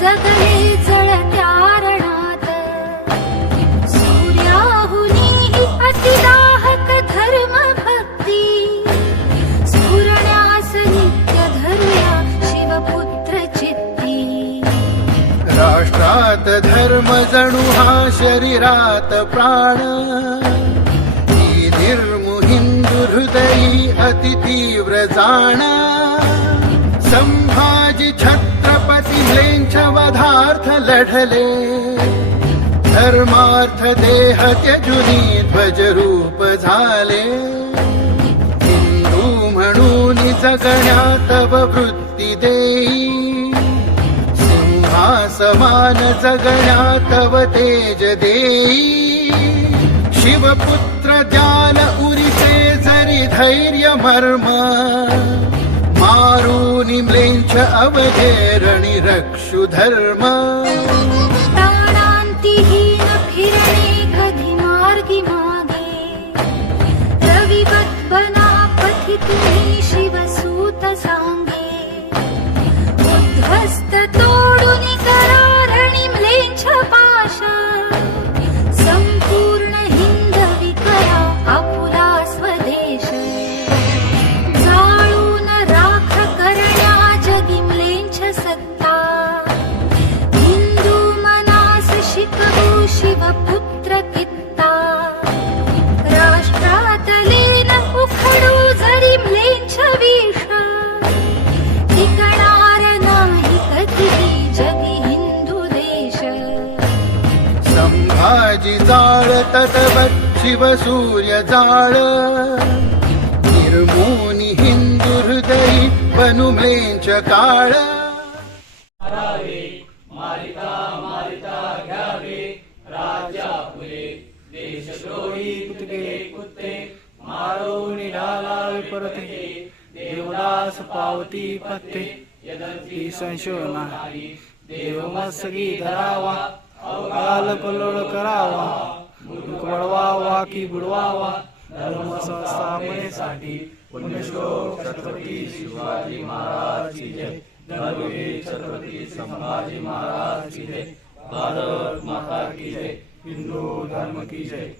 सकले जल धारणात् सूर्याहुनीः अतिराहत धर्म भक्ति सूर्यास नित्य धन्या शिवपुत्र चित्ति राष्ट्रात् धर्म जणुः शरीरात् प्राणीधिर्मु हिन्दुहृदये अतितीव्रण पदार्थ लढले. धर्मार्थ देह त्यजुनी ध्वजरूप झाले. हिंदू म्हणून जगण्या तव वृत्ती देई. सिंहासमान जगण्या तव तेज देई. शिवपुत्र ज्ञान उरिचे जरी धैर्य मर्म. पुले अवधेरणि रक्षु धर्मा शिवपुत्र कित्ता राष्ट्रातले न उखडू जरी म्लेंछ विष टिकणार नाही कधी जगी हिंदू देश. संभाजी जाळ तटवत शिव सूर्य जाळ. निर्मोनी हिंदू हृदयी वनुम्लेंच काळ. देशद्रोही कुत्ते कुत्ते मारो निढाला परते देवदास पावती पत्ते यदंती संशोना देव धरावा अवकाल कलोळ करावा मुलूक वळवावा की बुडवावा धर्म संस्थापनेसाठी पुण्यश्लोक छत्रपती शिवाजी महाराज की जय. धर्मवीर छत्रपती संभाजी महाराज की जय. भारत माता की जय हिंदू धर्म की जय।